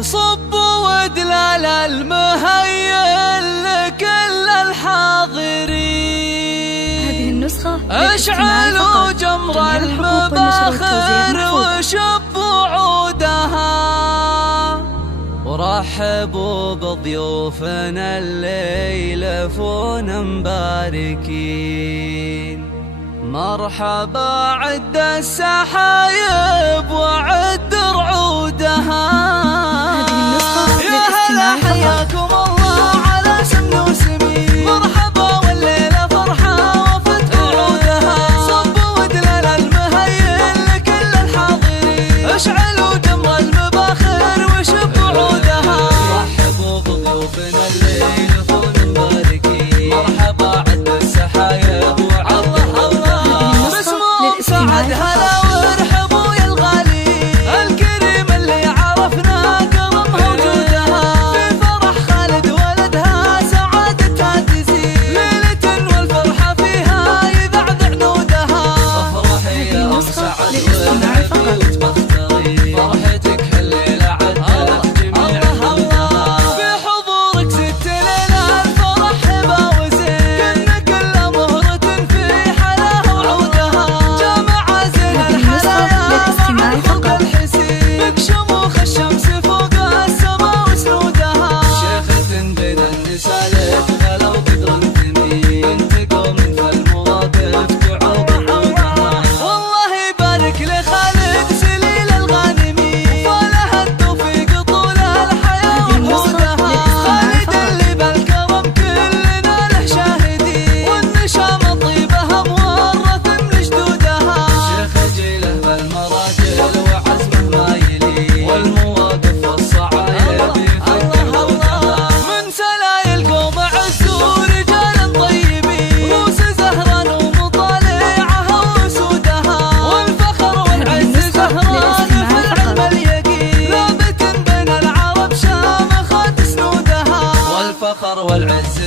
صبوا ودلال المهيل لكل الحاضرين. هذه النسخة اشعلوا جمر المباخر وشبوا عودها، ورحبوا بضيوفنا الليلة فونا مباركين. مرحبا عد السحايب وعد رعودها. يا هلا حياكم الله على سمن وسمين. مرحبا والليلة فرحة وفتح وعودها. صبوا ودلال المهيل لكل الحاضرين. اشعلوا جمر المباخر وشبوا عودها. رحبوا بضيوفنا الليل فونا مباركين. مرحبا عد السحايب سعد هلا وارحبوا يا الغالي. الكريم اللي عرفنا كرمها وجودها. في فرح خالد ولدها سعادتها تزيد. ليلة والفرحة فيها يذعذع نودها. افرحي يا ام سعد والعبي وتبختري. فرحتك هالليلة عدت جميع عودها. في حضورك ست ليلة الفرح هبة وزين. كنا كل مهرة في حلاها وعودها. بشموخ الشمس فوق السما وسنودها. شيخة بين النساء لتغلى وقدر تمين. بنت قوم فالمواقف تعوض حولها. والله يبارك لخالد سليل الغانمي. وفالها التوفيق طول الحياة وجودها. خالد اللي بالكرم كلنا له شاهدين. والنشامة طيبها مورث من جدودها. شيخ جيله بالمراجل وعزمه ما يلي. والمواقف والصعايب يفكر وجهها. من سلايل قوم عزوا رجال طيبين. روس زهران ومطالعها وسودها. والفخر والعز زهران في العلم اليقين. ثابت بين العرب شامخة سنودها. والفخر والعز